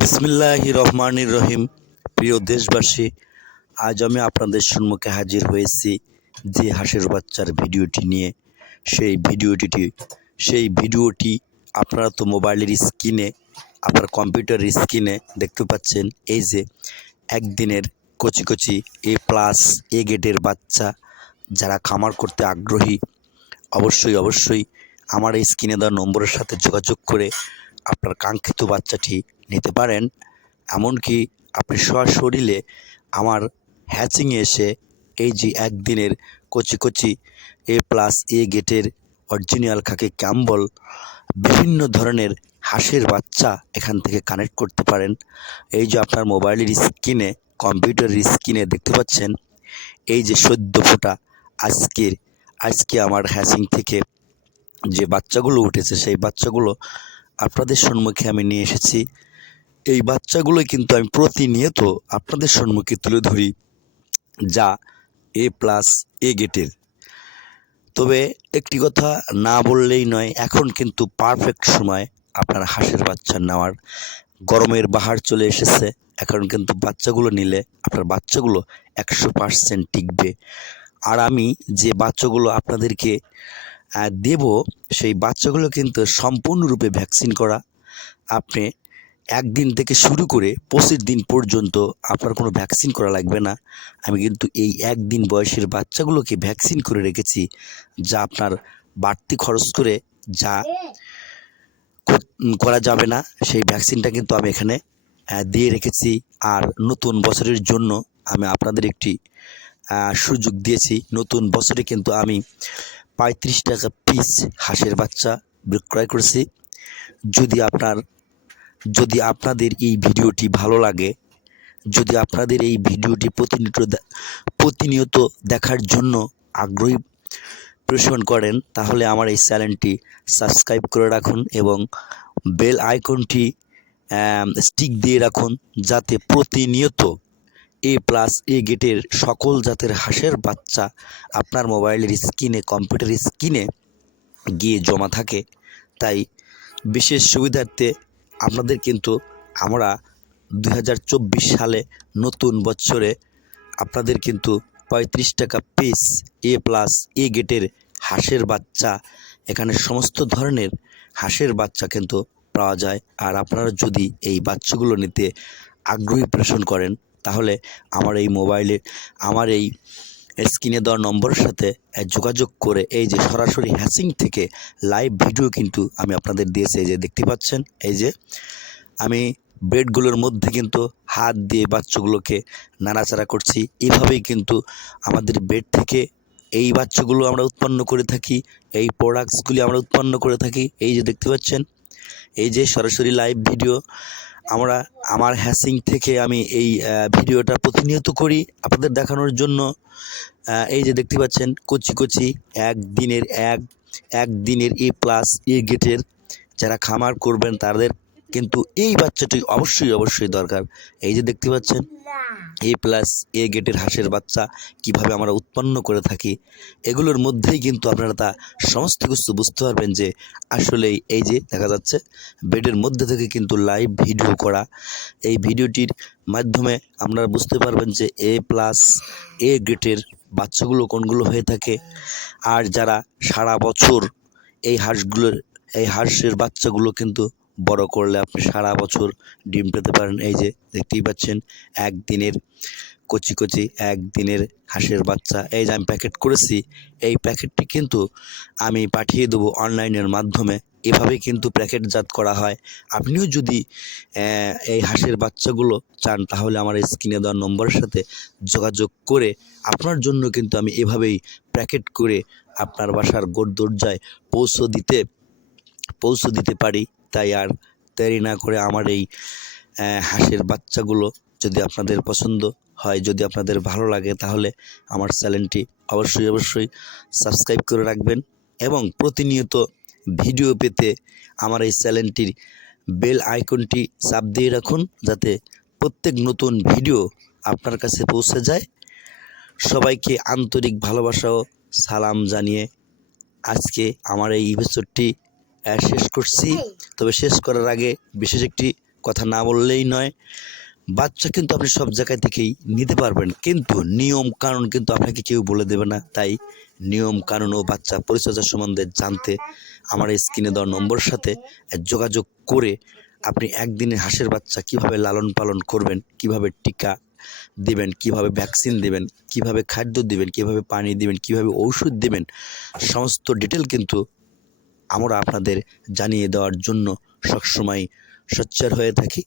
বিসমিল্লাহ রহমানির রহিম। প্রিয় দেশবাসী, আজ আমি আপনাদের সম্মুখে হাজির হয়েছি যে হাঁসের বাচ্চার ভিডিওটি নিয়ে। সেই ভিডিওটি সেই ভিডিওটি আপনারা তো মোবাইলের স্ক্রিনে, আপনার কম্পিউটারের স্ক্রিনে দেখতে পাচ্ছেন। এই যে একদিনের কচি কচি এ প্লাস, এ গেটের বাচ্চা, যারা খামার করতে আগ্রহী, অবশ্যই অবশ্যই আমার এই স্ক্রিনে দেওয়া নম্বরের সাথে যোগাযোগ করে আপনার কাঙ্ক্ষিত বাচ্চাটি নিতে পারেন। এমনকি আপনি সশরীরে আমার হ্যাচিংয়ে এসে এই যে একদিনের কচি কচি এ প্লাস এ গেটের অরিজিনাল খাকে ক্যাম্বল, বিভিন্ন ধরনের হাঁসের বাচ্চা এখান থেকে কানেক্ট করতে পারেন। এই যে আপনার মোবাইলের স্ক্রিনে, কম্পিউটারের স্ক্রিনে দেখতে পাচ্ছেন, এই যে সদ্য ফোটা আজকের, আজকে আমার হ্যাচিং থেকে যে বাচ্চাগুলো উঠেছে, সেই বাচ্চাগুলো আপনাদের সম্মুখে আমি নিয়ে এসেছি। এই বাচ্চাগুলো কিন্তু আমি প্রতিনিয়ত আপনাদের সম্মুখে তুলে ধরি যা এ প্লাস এ গেটের। তবে একটি কথা না বললেই নয়, এখন কিন্তু পারফেক্ট সময় আপনার হাঁসের বাচ্চা নেওয়ার। গরমের বাহার চলে এসেছে, এখন কিন্তু বাচ্চাগুলো নিলে আপনার বাচ্চাগুলো একশো পার্সেন্ট টিকবে। আর আমি যে বাচ্চাগুলো আপনাদেরকে দেব সেই বাচ্চাগুলো কিন্তু সম্পূর্ণরূপে ভ্যাকসিন করা। আপনি একদিন থেকে শুরু করে পঁচিশ দিন পর্যন্ত আপনার কোনো ভ্যাকসিন করা লাগবে না। আমি কিন্তু এই একদিন বয়সের বাচ্চাগুলোকে ভ্যাকসিন করে রেখেছি, যা আপনার বাড়তি খরচ করে যা করা যাবে না। সেই ভ্যাকসিনটা কিন্তু আমি এখানে দিয়ে রেখেছি। আর নতুন বছরের জন্য আমি আপনাদের একটি সুযোগ দিয়েছি। নতুন বছরে কিন্তু আমি পঁয়ত্রিশ টাকা পিস হাঁসের বাচ্চা বিক্রয় করেছি। যদি আপনার, যদি আপনাদের এই ভিডিওটি ভালো লাগে, যদি আপনাদের এই ভিডিওটি প্রতিনিয়ত প্রতিনিয়ত দেখার জন্য আগ্রহী পোষণ করেন, তাহলে আমার এই চ্যানেলটি সাবস্ক্রাইব করে রাখুন এবং বেল আইকনটি স্টিক দিয়ে রাখুন, যাতে প্রতিনিয়ত এ প্লাস এ গেটের সকল জাতের হাঁসের বাচ্চা আপনার মোবাইলের স্ক্রিনে কম্পিউটার স্ক্রিনে গিয়ে জমা থাকে। তাই বিশেষ সুবিধার্থে আপনাদের কিন্তু আমরা দু হাজার চব্বিশ সালে নতুন বছরে আপনাদের কিন্তু পঁয়ত্রিশ টাকা পিস এ প্লাস এ গেটের হাঁসের বাচ্চা, এখানে সমস্ত ধরনের হাঁসের বাচ্চা কিন্তু পাওয়া যায়। আর আপনারা যদি এই বাচ্চাগুলো নিতে আগ্রহী পোষণ করেন তাহলে আমার এই মোবাইলে, আমার এই স্ক্রিনে দেওয়া নম্বরের সাথে যোগাযোগ করে এই যে সরাসরি হ্যাচিং থেকে লাইভ ভিডিও কিন্তু আমি আপনাদের দিয়েছি। এই যে দেখতে পাচ্ছেন, এই যে আমি বেডগুলোর মধ্যে কিন্তু হাত দিয়ে বাচ্চাগুলোকে নাড়াচাড়া করছি। এভাবেই কিন্তু আমাদের বেড থেকে এই বাচ্চাগুলো আমরা উৎপন্ন করে থাকি, এই প্রোডাক্টসগুলি আমরা উৎপন্ন করে থাকি। এই যে দেখতে পাচ্ছেন, এই যে সরাসরি লাইভ ভিডিও আমরা আমার হ্যাসিং থেকে আমি এই ভিডিওটা প্রতিনিয়ত করি আপনাদের দেখানোর জন্য। এই যে দেখতে পাচ্ছেন, কচি কচি, এক দিনের এক এক দিনের এ প্লাস এ গেটের যারা খামার করবেন তাদের কিন্তু এই বাচ্চাটি অবশ্যই অবশ্যই দরকার। এই যে দেখতে পাচ্ছেন এ প্লাস এ গেটের হাঁসের বাচ্চা কীভাবে আমরা উৎপন্ন করে থাকি এগুলোর মধ্যেই কিন্তু আপনারা তা সমস্ত কিছু বুঝতে পারবেন যে আসলেই এই যে দেখা যাচ্ছে বেডের মধ্যে থেকে কিন্তু লাইভ ভিডিও করা। এই ভিডিওটির মাধ্যমে আপনারা বুঝতে পারবেন যে এ প্লাস এ গ্রেটের বাচ্চাগুলো কোনগুলো হয়ে থাকে। আর যারা সারা বছর এই হাঁসগুলোর এই হাঁসের বাচ্চাগুলো কিন্তু বড় করলে আপনি সারা বছর ডিম পেতে পারেন। এই যে দেখতেই পাচ্ছেন, একদিনের কচি কচি, একদিনের হাঁসের বাচ্চা। এই যে আমি প্যাকেট করেছি, এই প্যাকেটটি কিন্তু আমি পাঠিয়ে দেবো অনলাইনের মাধ্যমে। এভাবে কিন্তু প্যাকেটজাত করা হয়। আপনিও যদি এই হাঁসের বাচ্চাগুলো চান, তাহলে আমার স্ক্রিনে দেওয়া নম্বরের সাথে যোগাযোগ করে আপনার জন্য কিন্তু আমি এভাবেই প্যাকেট করে আপনার বাসার গোর দরজায় পৌঁছে দিতে পৌঁছে দিতে পারি। তাই আর দেরি না করে আমার এই হাঁসের বাচ্চাগুলো যদি আপনাদের পছন্দ হয়, যদি আপনাদের ভালো লাগে, তাহলে আমার চ্যানেলটি অবশ্যই অবশ্যই সাবস্ক্রাইব করে রাখবেন এবং প্রতিনিয়ত ভিডিও পেতে আমার এই চ্যানেলটির বেল আইকনটি চাপ দিয়ে রাখুন যাতে প্রত্যেক নতুন ভিডিও আপনার কাছে পৌঁছে যায়। সবাইকে আন্তরিক ভালোবাসা ও সালাম জানিয়ে আজকে আমার এই এপিসোডটি শেষ করছি। তবে শেষ করার আগে বিশেষ একটি কথা না বললেই নয় বাচ্চা কিন্তু আপনি সব জায়গায় থেকেই নিতে পারবেন। কিন্তু নিয়ম কানুন কিন্তু আপনাকে কেউ বলে দেবে না। তাই নিয়ম কানুন ও বাচ্চা পরিচর্যা সম্বন্ধে জানতে আমার এই স্ক্রিনে দেওয়া নম্বরের সাথে যোগাযোগ করে আপনি একদিনে হাঁসের বাচ্চা কীভাবে লালন পালন করবেন কীভাবে টিকা দিবেন কীভাবে ভ্যাকসিন দিবেন কীভাবে খাদ্য দিবেন কীভাবে পানি দিবেন কীভাবে ঔষধ দিবেন সমস্ত ডিটেল কিন্তু আমরা আপনাদের জানিয়ে দেওয়ার জন্য সবসময় সোচ্চার হয়ে থাকি।